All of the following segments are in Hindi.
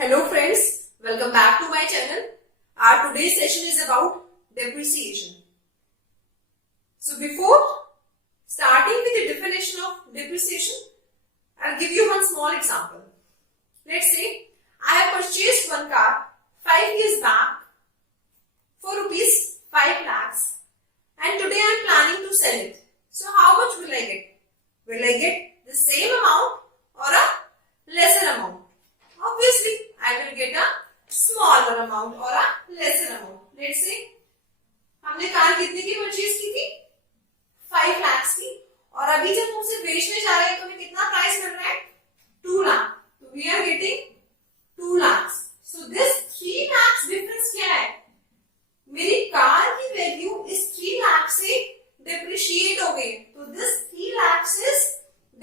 Hello friends, welcome back to my channel. Our today's session is about depreciation. So before starting with the definition of depreciation, I'll give you one small example. Let's say I have purchased one car 5 years back for rupees 5 lakhs and today I am planning to sell it. So how much will I get? Will I get the same amount or a lesser amount? Obviously, I will get a smaller amount or a lesser amount. Let's say हमने कार कितने की परचेज की थी 5 lakhs की और अभी जब हम उसे बेचने जा रहे हैं तो हमें कितना प्राइस मिल रहा है 2 लाख. तो we are getting 2 lakhs. So this 3 lakhs difference क्या है? मेरी कार की वैल्यू इस 3 लाख से डिप्रिशिएट हो गई. तो this 3 lakhs is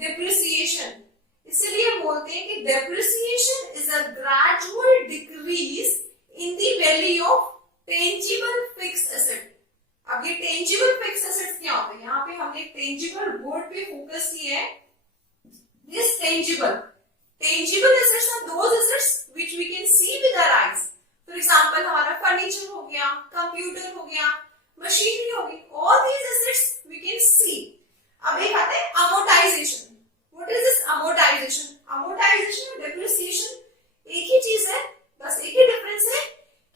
depreciation. इसीलिए बोलते हैं कि depreciation is a gradual decrease in the value of tangible fixed asset. अब ये tangible fixed assets क्या होते हैं? यहाँ पे हमने tangible word पे फोकस किया है. This tangible assets are those assets which we can see with our eyes. For example, हमारा furniture हो गया, computer हो गया, machinery हो गई. All these assets we can see. अब एक आता है amortization. What is this amortization? Amortization और depreciation एक ही चीज है, बस एक ही डिफरेंस है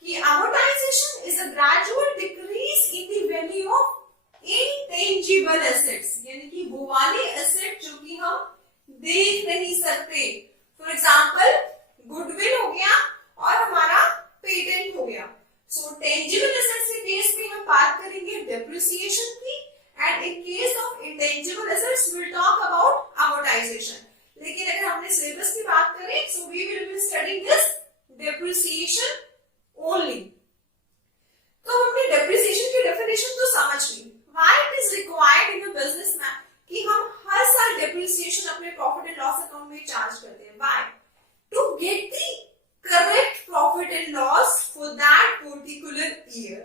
कि amortization is a gradual decrease in the value of intangible assets, यानी कि वो वाले एसेट जो कि हम देख नहीं सकते. फॉर एग्जाम्पल गुडविल हो गया और हमारा पेटेंट हो गया. सो टेंजिबल एसेट्स के केस में हम बात करेंगे डेप्रिसिएशन की, and in case of intangible assets we'll talk about amortization. लेकिन अगर हमने सिलेबस की बात करें so we will be studying this depreciation only. तो हमने depreciation की definition तो समझ ली. Why it is required in a business में कि हम हर साल depreciation अपने profit and loss account में चार्ज करते हैं. Why? To get the correct profit and loss for that particular year.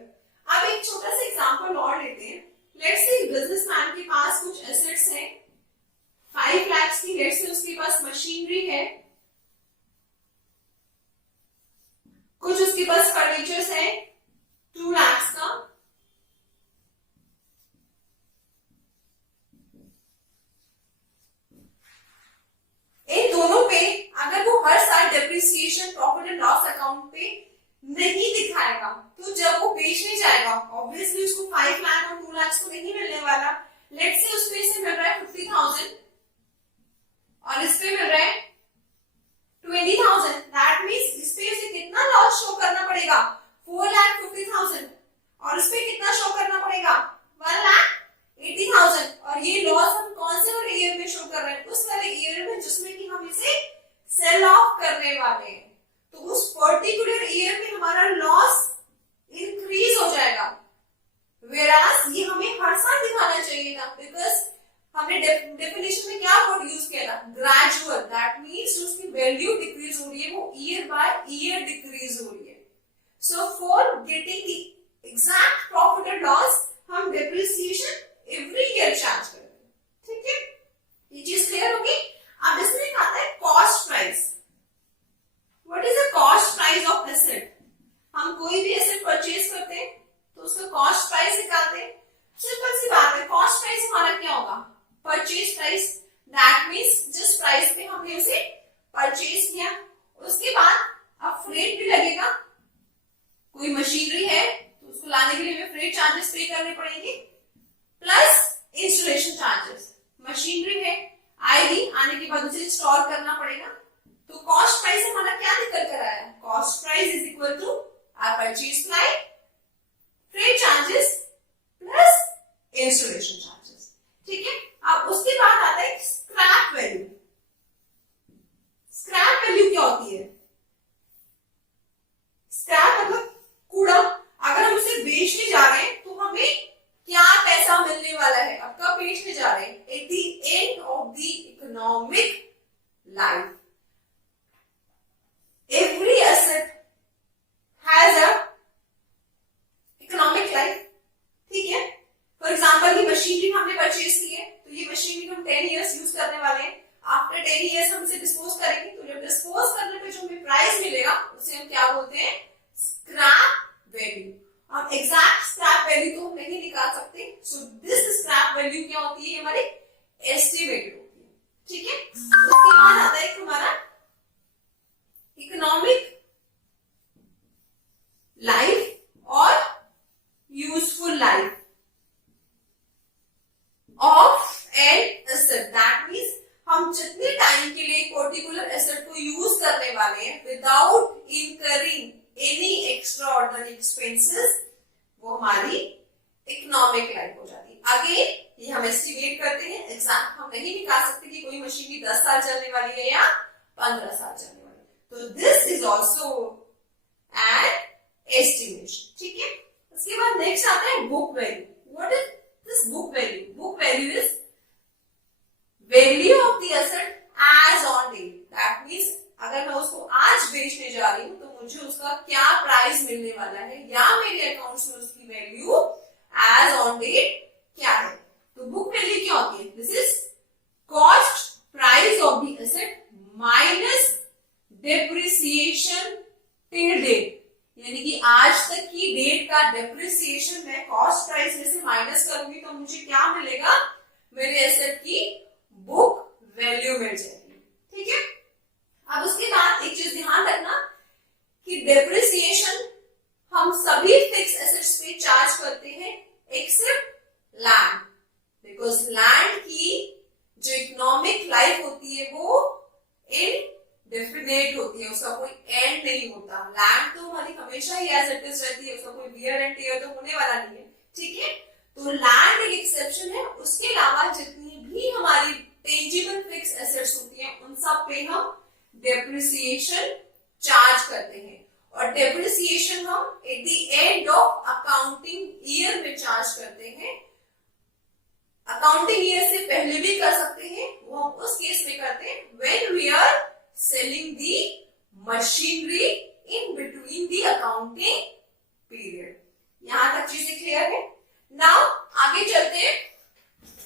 अब एक छोटा सा एग्जांपल और लेते हैं. लेट्स से बिजनेसमैन के पास कुछ एसेट्स हैं 5 lakhs की. लेट्स से उसके पास मशीनरी है, कुछ उसके पास फर्नीचर्स है 2 lakhs का, इन दोनों पे अगर वो हर साल depreciation profit and loss account पे नहीं दिखाएगा तो जब वो बेचने जाएगा ऑब्वियसली उसको 5 लाख और 2 लाख तो नहीं मिलने वाला. लेट्स से उस पे से मिल रहा है 50,000 और इस पे मिल रहा है 20,000. दैट मींस इस पे से कितना लॉस शो करना पड़ेगा 4,50,000 और इस पे कितना शो करना पड़ेगा 1,80,000. और ये लॉस हम कौन से वाले ईयर में शो कर रहे हैं? उस वाले ईयर में जिसमें कि हम इसे सेल ऑफ करने वाले हैं. तो उस पर्टिकुलर ईयर में हमारा लॉस इंक्रीज हो जाएगा. वेराज ये हमें हर साल दिखाना चाहिए था बिकॉज हमने डेफिनेशन में क्या वर्ड यूज किया था ग्रेजुअल. दैट मींस उसकी वैल्यू डिक्रीज हो रही है, वो ईयर बाय ईयर डिक्रीज हो रही है. So for getting the exact profit and loss हम डेप्रिसिएशन एवरी ईयर चार्ज करते हैं. ठीक है, ये चीज क्लियर होगी. अब इसमें आता है cost price. What is the cost price of asset? हम कोई भी एसेट परचेज करते हैं तो उसका कॉस्ट प्राइस निकालते हैं. सिंपल सी बात है, कॉस्ट प्राइस हमारा क्या होगा परचेज प्राइस. दैट मींस जिस प्राइस पे हमने उसे परचेज किया उसके बाद अब फ्रेट भी लगेगा. कोई मशीनरी है तो उसको लाने के लिए हमें फ्रेट चार्जेस पे करने पड़ेंगे प्लस इंस्टॉलेशन चार्जेस. मशीनरी है आएगी, आने के बाद उसे इंस्टॉल करना पड़ेगा. तो कॉस्ट प्राइस हमारा क्या निकल कर आया? Cost price is equal to our purchase price, freight charges plus installation charges. ठीक है, अब उसके बाद आता है स्क्रैप वैल्यू. स्क्रैप वैल्यू क्या होती है? स्क्रैप मतलब कूड़ा. अगर हम उसे बेचने जा रहे हैं तो हमें क्या पैसा मिलने वाला है? अब कब बेचने जा रहे हैं? At the end of the economic life. Every asset has a economic life. ठीक है, फॉर एग्जाम्पल ये मशीनरी हमने परचेज की है तो ये मशीनरी हम 10 years यूज करने वाले हैं. आफ्टर 10 years हम इसे डिस्पोज करेंगे तो जब डिस्पोज करने पे जो हमें प्राइस मिलेगा वैल्यू तो हम नहीं निकाल सकते, सो दिस स्क्रैप वैल्यू क्या होती है, हमारी एस्टिमेटेड होती है, ठीक है। उसके बाद आता है हमारा इकोनॉमिक लाइफ और useful life of an asset. That means हम जितने टाइम के लिए पर्टिकुलर एसेट को यूज करने वाले हैं without incurring any extra ordinary expenses, वो हमारी इकोनॉमिक लाइफ हो जाती है। अगेन ये हम एस्टिमेट करते हैं, एग्जैक्ट हम नहीं निकाल सकते कि कोई मशीन की 10 साल चलने वाली है या 15 साल चलने वाली है, तो this is also an estimation, ठीक है। उसके बाद नेक्स्ट आता है book value. What is this book value? Book value is value of the asset as on date. That means अगर मैं उसको आज बेचने जा रही हूं तो मुझे उसका क्या प्राइस मिलने वाला है, या मेरे अकाउंट्स में उसकी वैल्यू एज ऑन डेट क्या है। तो बुक वैल्यू क्या होती है? This is cost price of the asset minus depreciation till date, यानी कि आज तक की डेट का डेप्रिसिएशन मैं कॉस्ट प्राइस में से माइनस करूंगी तो मुझे क्या मिलेगा, मेरे एसेट की बुक वैल्यू मिल जाएगी, ठीक है। अब उसके बाद एक चीज ध्यान रखना कि डेप्रिसिएशन हम सभी फिक्स एसेट्स पे चार्ज करते हैं एक्सेप्ट लैंड, बिकॉज लैंड की जो इकोनॉमिक लाइफ होती है वो इनडेफिनेट होती है, उसका कोई एंड नहीं होता। लैंड तो हमारी हमेशा ही एज इट इज रहती है, उसका कोई वियर एंड टियर तो होने वाला नहीं है, ठीक है। तो लैंड एक एक्सेप्शन है, उसके अलावा जितनी भी हमारी टेंजिबल फिक्स एसेट्स होती हैं उन सब पे हम डेप्रिसिएशन चार्ज करते हैं, और डेप्रिसिएशन हम at the end of accounting year में चार्ज करते हैं। अकाउंटिंग ईयर से पहले भी कर सकते हैं, वो हम उस केस में करते हैं when we are selling the machinery in between the accounting period. यहां तक चीजें क्लियर है। नाउ आगे चलते हैं।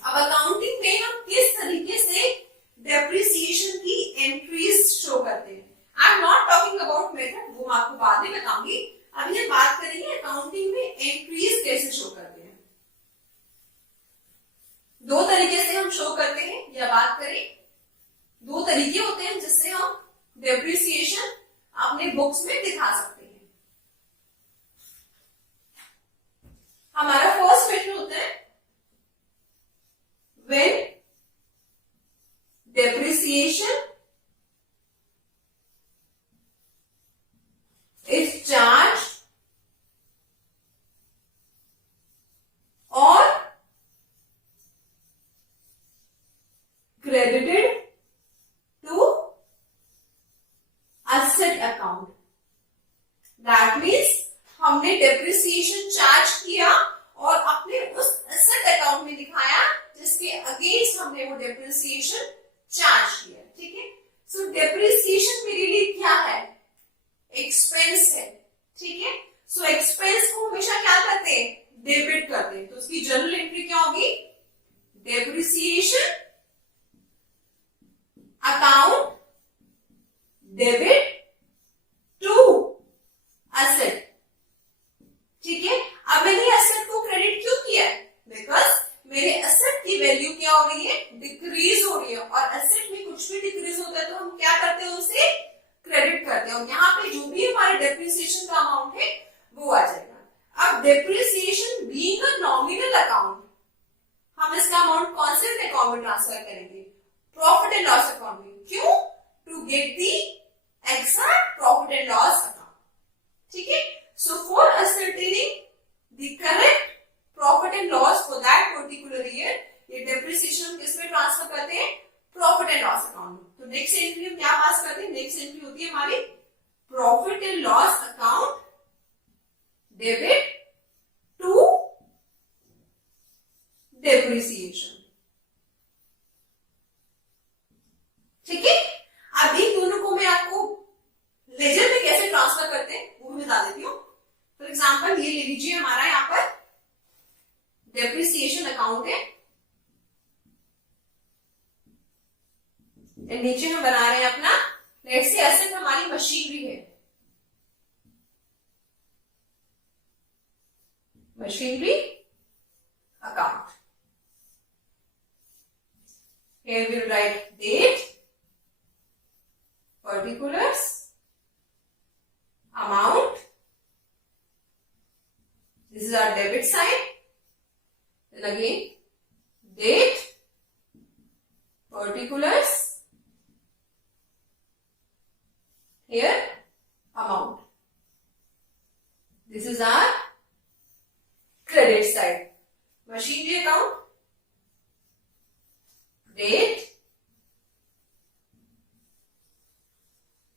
अब अकाउंटिंग में हम किस तरीके से डेप्रिसिएशन की एंट्रीज शो करते हैं। I am not talking about method, वो मैं आपको बाद में बताऊंगी। अभी हम बात करेंगे अकाउंटिंग में एंट्रीज कैसे शो करते हैं। दो तरीके से हम शो करते हैं, या बात करें दो तरीके होते हैं जिससे हम डेप्रिसिएशन अपने बुक्स में दिखा सकते हैं। हमारा फर्स्ट मेथड होता है when depreciation is charged or credited to asset account. That means हमने डेप्रिसिएशन चार्ज किया और अपने उस एसेट अकाउंट में दिखाया जिसके अगेंस्ट हमने वो डेप्रिसिएशन चार्ज किया, ठीक है। सो डेप्रिसिएशन मेरे लिए क्या है? एक्सपेंस है, ठीक है। सो एक्सपेंस को हमेशा क्या करते हैं? डेबिट करते हैं। तो उसकी जर्नल एंट्री क्या होगी? Depreciation account debit to asset, ठीक है। अब मैंने एसेट को क्रेडिट क्यों किया है? बिकॉज मेरे एसेट की वैल्यू क्या हो रही है? डिक्रीज हो रही है, और एसेट में कुछ भी डिक्रीज होता है तो हम क्या करते हैं? उसे क्रेडिट करते हैं, और यहाँ पे जो भी हमारे डेप्रिसिएशन का अमाउंट है वो आ जाएगा। अब depreciation being a nominal account, हम इसका अमाउंट कौन से अकाउंट में ट्रांसफर करेंगे? प्रॉफिट एंड लॉस अकाउंट में। क्यों? To get the exact profit and loss account, ठीक है। So for ascertaining the correct profit and loss for that particular year, ये डेप्रिसिएशन किस में ट्रांसफर करते हैं? प्रॉफिट एंड लॉस अकाउंट में। तो नेक्स्ट एंट्री हम क्या पास करते हैं? नेक्स्ट एंट्री होती है हमारी profit and loss account debit to depreciation, ठीक है। अब इन दोनों को मैं आपको लेजर में कैसे ट्रांसफर करते हैं वो भी बता देती हूँ। फॉर एग्जाम्पल ये ले लीजिए, हमारा यहाँ पर डेप्रिसिएशन अकाउंट है, नीचे हम बना रहे हैं अपना लेट्स से एसेट हमारी मशीनरी है। machinery account. Here we'll write date, particulars, amount. This is our debit side. Then again, date, particulars, here amount. This is our credit side. Machinery account, date,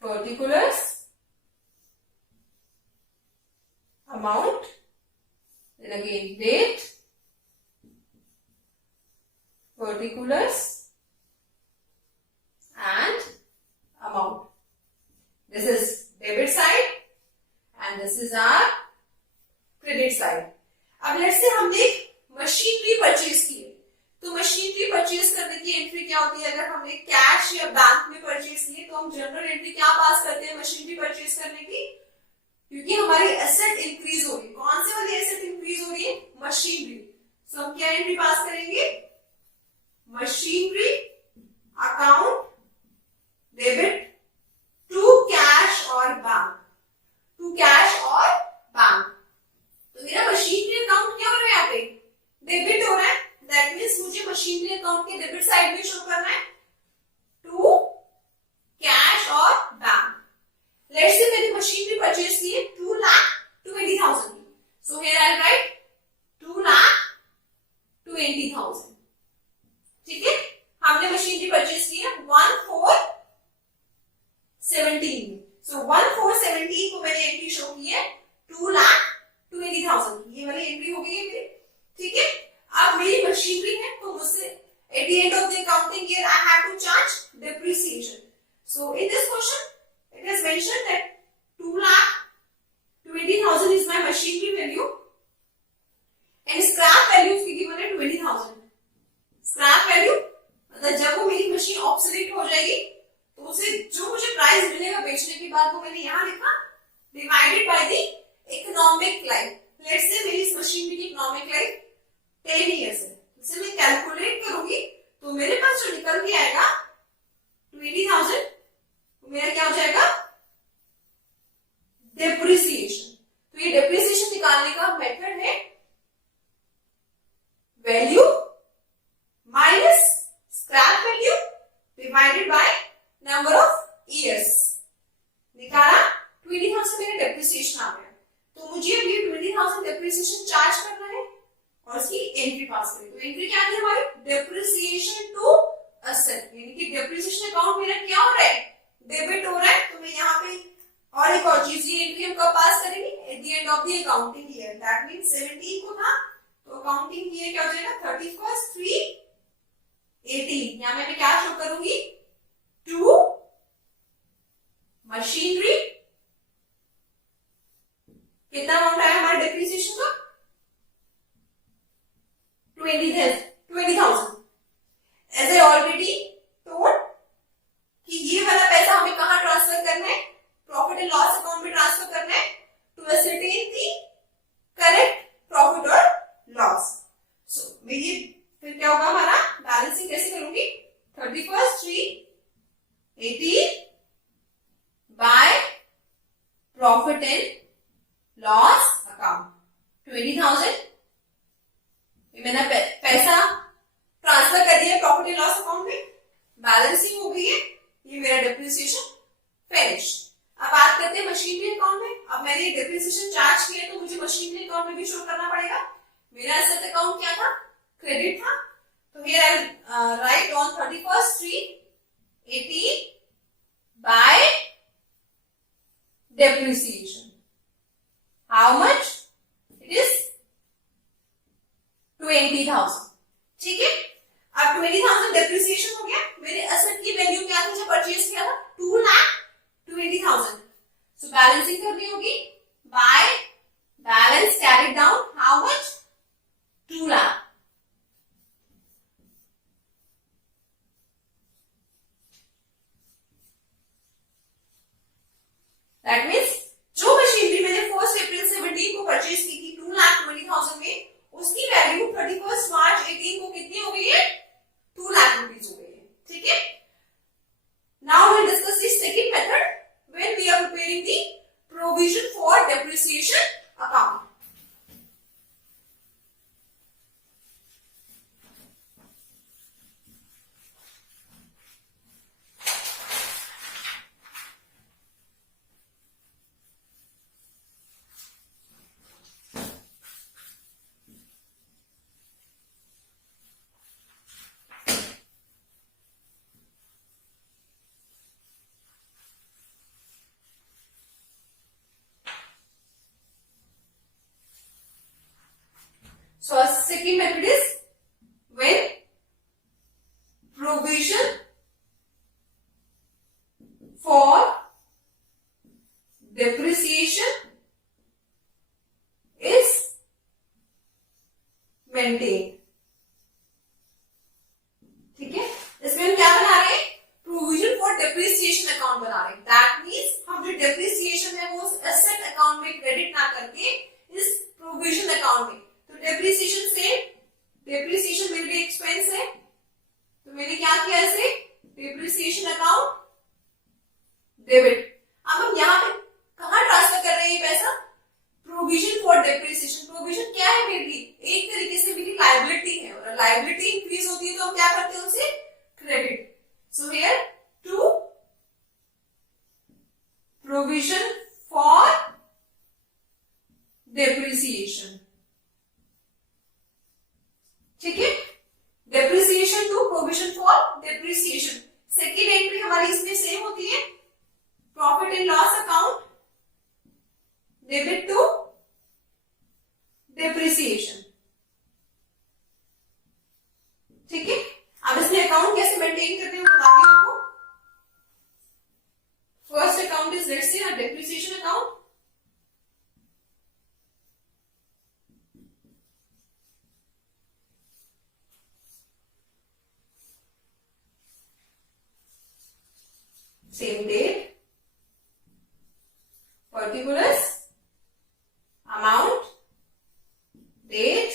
particulars, amount, then again date, particulars and amount. This is debit side and this is our credit side. अब लेट्स से हमने मशीनरी परचेज की है, तो मशीनरी परचेज करने की एंट्री क्या होती है? अगर हमने कैश या बैंक में परचेज की है तो हम जनरल एंट्री क्या पास करते हैं मशीनरी परचेज करने की? क्योंकि हमारी एसेट इंक्रीज हो रही है। कौन से वाली एसेट इंक्रीज हो रही है? मशीनरी। सो हम क्या एंट्री पास करेंगे? Machinery account debit to cash और बैंक, टू कैश और बैंक। तो मेरा मशीनरी अकाउंट क्या हो रहा है? यहाँ पे डेबिट हो रहा है। दैट मीन्स मुझे मशीनरी अकाउंट के डेबिट साइड में शो करना है टू कैश और बैंक। लेट्स से मैंने मशीनरी परचेज की है 2,20,000 की। So here I right 2,20,000। ठीक है, हमने मशीनरी परचेज की है 1,417 में। सो 1,417 को मैंने एंट्री शो की है 2,20,000 की। ये वाली एंट्री हो गई है मेरी। ठीक है, अब मेरी मशीनरी है तो मुझसे at the end of the accounting year I have to charge depreciation. So in this question it is mentioned that 2,20,000 is my machinery value and scrap value उसकी given है 20,000. स्क्रैप वैल्यू मतलब जब वो मेरी मशीन ऑब्सोलीट हो जाएगी तो उसे जो मुझे प्राइस मिलेगा बेचने के बाद वो मैंने यहाँ लिखा divided by the economic life. Let's say मेरी इस मशीनरी की इकोनॉमिक लाइफ 10 इयर्स है। इसे मैं कैलकुलेट करूंगी तो मेरे पास जो निकल के आएगा 20,000, तो मेरा क्या हो जाएगा? डेप्रिसिएशन। तो ये डेप्रिसिएशन निकालने का मेथड है value minus scrap value divided by number of years. निकाला 20,000 मेरा डेप्रिसिएशन आ गया, तो मुझे अब ये 20,000 डेप्रिसिएशन चार्ज करना है और इसकी एंट्री पास करें। तो एंट्री क्या थी हमारी? डेप्रिसिएशन टू असेट, यानी कि डेप्रिसिएशन अकाउंट मेरा क्या हो रहा है? डेबिट हो रहा है। तो मैं यहाँ पे और एक और चीज, ये एंट्री हम कब पास करेंगे? At the end of the accounting year. That means 17 को था तो अकाउंटिंग ईयर क्या हो जाएगा? 31/3/18। यहाँ मैं क्या शो करूंगी? To machinery. कितना अमाउंट आया हमारे डेप्रिसिएशन का? 20,000। एज आई ऑलरेडी टोल्ड कि ये वाला पैसा हमें कहां ट्रांसफर करना है? प्रॉफिट एंड लॉस अकाउंट में ट्रांसफर करना है to ascertain the correct profit और लॉस। सो मेरी फिर क्या होगा हमारा? बैलेंसिंग कैसे करूंगी? 31/3/18 by profit and loss account 20,000। मैंने पैसा ट्रांसफर कर दिया प्रॉफिट एंड लॉस अकाउंट में, बैलेंसिंग हो गई है, ये मेरा डेप्रिसिएशन फिनिश। अब बात करते हैं मशीनरी अकाउंट में। अब मैंने डेप्रिसिएशन चार्ज किया तो मुझे मशीनरी अकाउंट में भी शो करना पड़ेगा। मेरा एसेट अकाउंट क्या था? क्रेडिट था। तो here I right on 31/3/18 bye depreciation. How much? It is 20,000। ठीक है, अब 20,000 डेप्रिसिएशन हो गया। मेरे एसेट की वैल्यू क्या थी जब परचेज किया था? 2,20,000। सो बैलेंसिंग करनी होगी by balance carried down. How much? 2 lakh. That means जो मशीनरी मैंने 1 अप्रैल 17 को परचेज की थी 2,20,000 में, उसकी वैल्यू 31 मार्च 18 को कितनी हो गई है? 2 लाख रुपीज हो गई है। ठीक है, now we discuss the second method when we are preparing the provision for depreciation account. So our second method is when provision for depreciation is maintained। ठीक है, इसमें हम क्या बना रहे हैं? प्रोविजन फॉर डेप्रिसिएशन अकाउंट बना रहे हैं। दैट मीन्स हम जो डेप्रिसिएशन है वो एसेट अकाउंट में क्रेडिट ना करके इस प्रोविजन अकाउंट में, तो डेप्रिसिएशन से डेप्रिसिएशन मेरे लिए एक्सपेंस है, तो मैंने क्या किया इसे डेप्रिसिएशन अकाउंट डेबिट। अब हम यहाँ पे कहाँ ट्रांसफर कर रहे हैं ये पैसा? Provision for depreciation. प्रोविजन क्या है मेरे लिए? एक तरीके से मेरी लायबिलिटी है, और लायबिलिटी इंक्रीज होती है तो हम क्या करते हैं उसे credit. So here to provision for depreciation. ठीक है, depreciation to provision for depreciation. Second entry हमारी इसमें सेम होती है, profit and loss account debit to depreciation. ठीक है, अब इसमें अकाउंट कैसे मेंटेन करते हैं बताती हूं आपको। First account is let's say depreciation account. Same date, particulars, amount, date,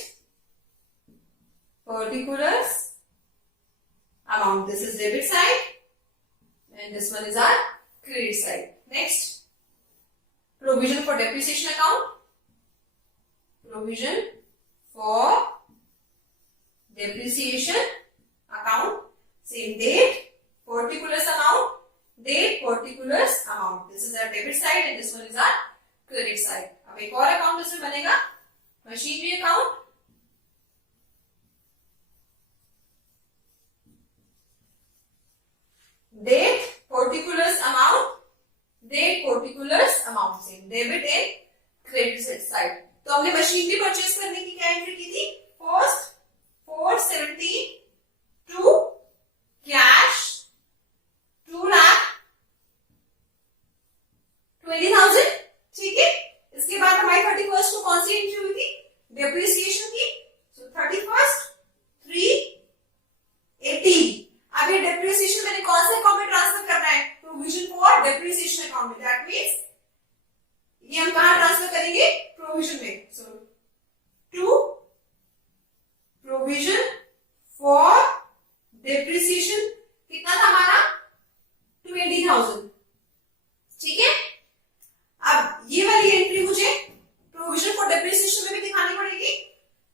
particulars, amount. This is debit side and this one is our credit side. Next, provision for depreciation account. Provision for depreciation account. Same date, particulars amount, date, particulars amount. This is our debit side and this one is our credit side. अब एक और अकाउंट इसमें बनेगा, machinery account. Date, particulars amount, date, particulars amount, same debit and credit side। तो हमने मशीनरी परचेज करने की क्या एंट्री की थी? First 470 to cash 2,20,000। ठीक है, इसके बाद हमारी 31st को कौन सी एंट्री हुई थी? डेप्रिसिएशन की। सो 31st 380। अब ये डेप्रिसिएशन मैंने कौन से अकाउंट में ट्रांसफर करना है? प्रोविजन फॉर डेप्रिसिएशन अकाउंट में। दैट मींस ये हम कहां ट्रांसफर करेंगे? प्रोविजन में। सो टू प्रोविजन फॉर डेप्रिसिएशन कितना था हमारा? 20,000। ठीक है, अब ये वाली एंट्री मुझे प्रोविजन फॉर डेप्रिसिएशन में भी दिखानी पड़ेगी।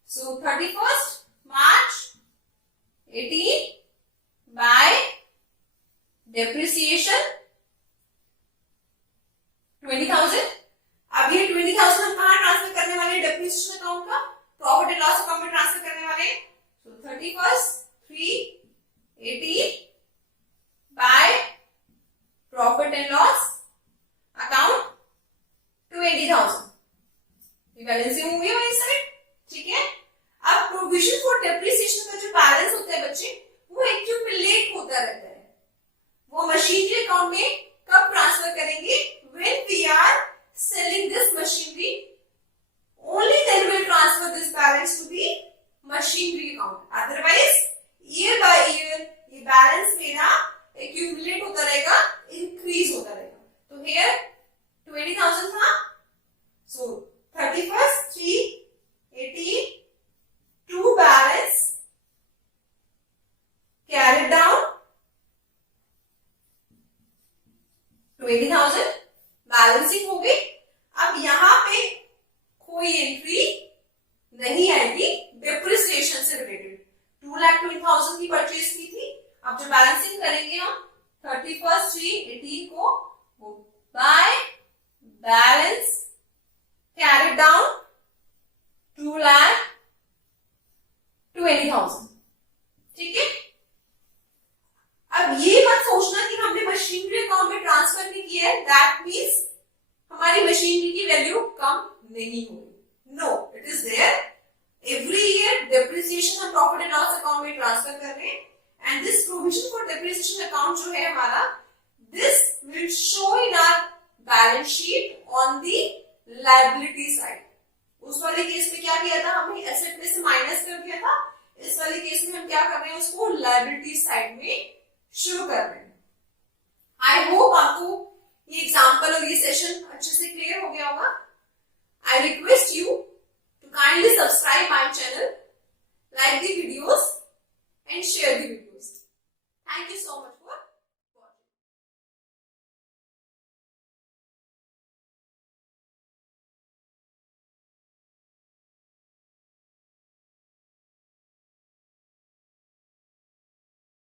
सो 31st मार्च 18 बाय डेप्रिसिएशन 20,000। अब ये 20,000 हम कहां ट्रांसफर करने वाले हैं? डेप्रिसिएशन अकाउंट का प्रॉफिट एंड लॉस अकाउंट में ट्रांसफर करने वाले हैं। सो 31st 380 bye profit and loss account 20,000। ये बैलेंस हुई है वही साइड। ठीक है, अब प्रोविजन फॉर डेप्रिसिएशन का जो बैलेंस होता है बच्चे, वो एक्यूमुलेट होता रहता है। वो मशीनरी अकाउंट में कब ट्रांसफर करेंगे? When we are selling this machinery, only then will transfer this balance to the machinery account. Otherwise year by year ये बैलेंस मेरा एक्यूमुलेट होता रहेगा, इंक्रीज होता रहेगा। तो हियर 20,000 था, सो 31st 380 डिप्रिसिएशन से रिलेटेड 2,20,000 की परचेज की थी। अब जो बैलेंसिंग करेंगे हम 31/3/18 को बाय बैलेंस कैरी डाउन 2,20,000। ठीक है। अब ये मत सोचना कि हमने मशीनरी अकाउंट में ट्रांसफर नहीं किया है, दैट मीन्स हमारी मशीनरी की वैल्यू कम नहीं होगी। No, it is there every year depreciation हम प्रॉफिट एंड लॉस अकाउंट में ट्रांसफर कर रहे हैं and this provision for depreciation account जो है हमारा, this will show in our balance sheet on the liability side. उस वाले केस में क्या किया था, हमने एसेट में से माइनस कर दिया था। इस वाले केस में हम क्या कर रहे हैं, उसको लायबिलिटी साइड में शुरू कर रहे हैं। आई होप आपको ये एग्जाम्पल और ये सेशन अच्छे से क्लियर हो गया होगा। I request you to kindly subscribe my channel, like the videos and share the videos. Thank you so much.